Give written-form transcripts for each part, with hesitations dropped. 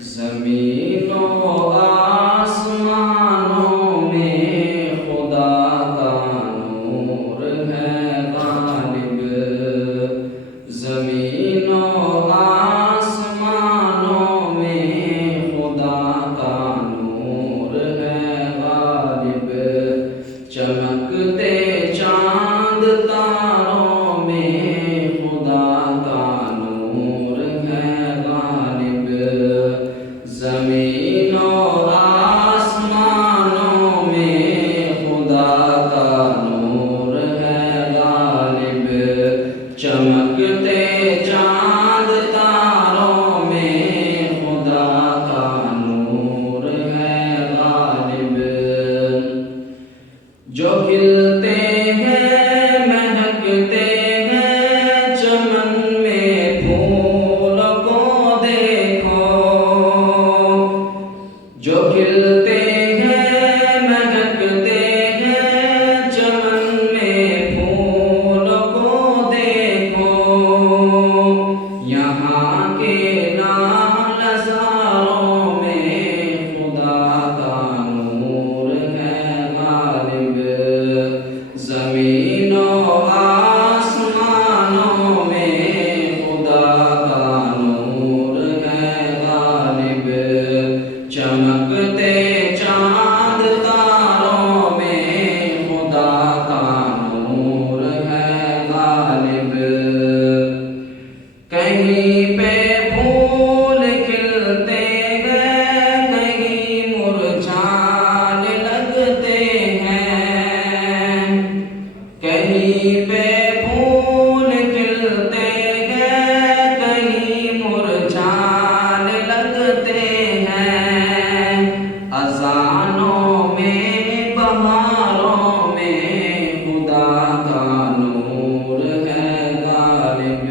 زمین و آسمانوں میں خدا کا نور ہے غالب، زمین و آسمانوں میں خدا کا نور ہے غالب، چمکتے چاند تاروں میں خدا کا نور ہے غالب، زمین و آسمانوں میں خدا کا نور ہے غالب، چمکتے چاند تاروں میں خدا کا نور ہے غالب، جو کھلتے ہیں مہکتے ہیں چمن میں پھول کو دیکھو، جو کھلتے ہیں مہکتے ہیں چمن میں پھول کو دیکھو، یہاں کے نظاروں میں خدا کا نور ہے غالب، زمین و آسمانوں میں خدا کا نور ہے غالب، چمکتے چاند تاروں میں خدا کا نور ہے غالب، کہیں پہ پھول کھلتے ہیں کہیں مرجھانے لگتے ہیں، کہیں پہ پھول کھلتے ہیں کہیں مرجھانے لگتے ہیں، اذانوں میں بہاروں میں خدا کا نور ہے غالب،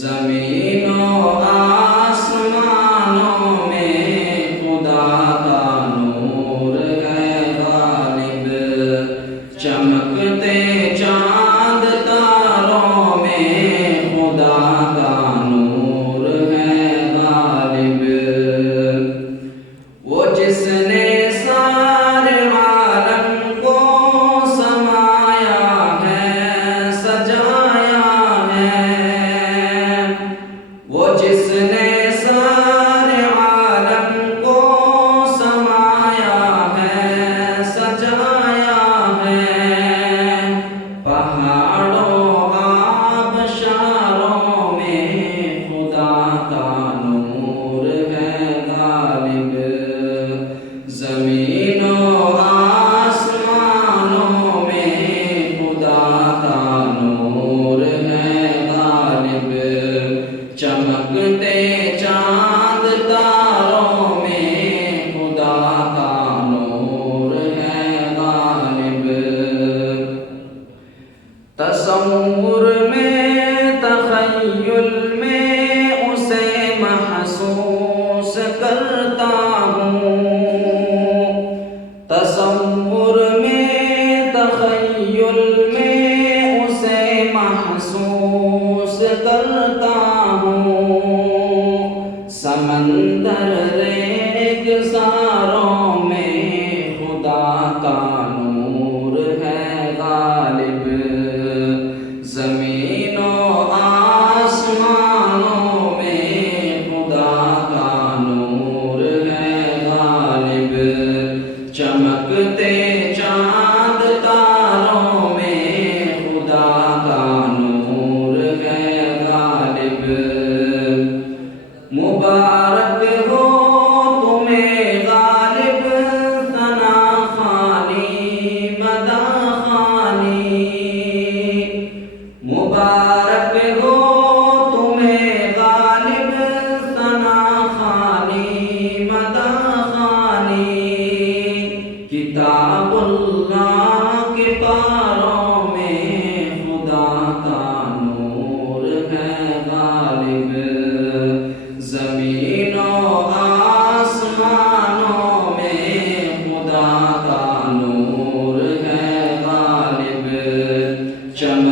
زمین و آسمانوں میں خدا کا نور ہے غالب، چمکتے چاند تاروں میں خدا کا نور ہے غالب، وہ جس نے سارے عالم کو سمایا ہے سجایا ہے، وہ جس نے سارے عالم کو سمایا ہے سجایا ہے، پہاڑوں آبشاروں میں خدا کا نور ہے غالب، زمین و آسمانوں میں خدا کا نور ہے غالب، چمکتے چاند تاروں میں خدا کا نور ہے غالب، تصور میں تخیل میں اسے محسوس کرتا ہوں، تصور میں تخیل میں اسے محسوس کرتا ہوں، سمندر ریگزاروں میں خدا کا نور ہے غالب، زمین و آسمانوں میں خدا کا نور ہے غالب، چمکتے چاند تاروں میں خدا کا نور ہے غالب، مبارک ہو تمہیں غالب ثنا خوانی مدح خوانی، مبارک ہو تمہیں غالب ثنا خوانی مدح خوانی، کتاب اللہ کے پاروں میں خدا کا نور ہے غالب، زمین و آسمانوں میں خدا کا نور ہے غالب، چمکتے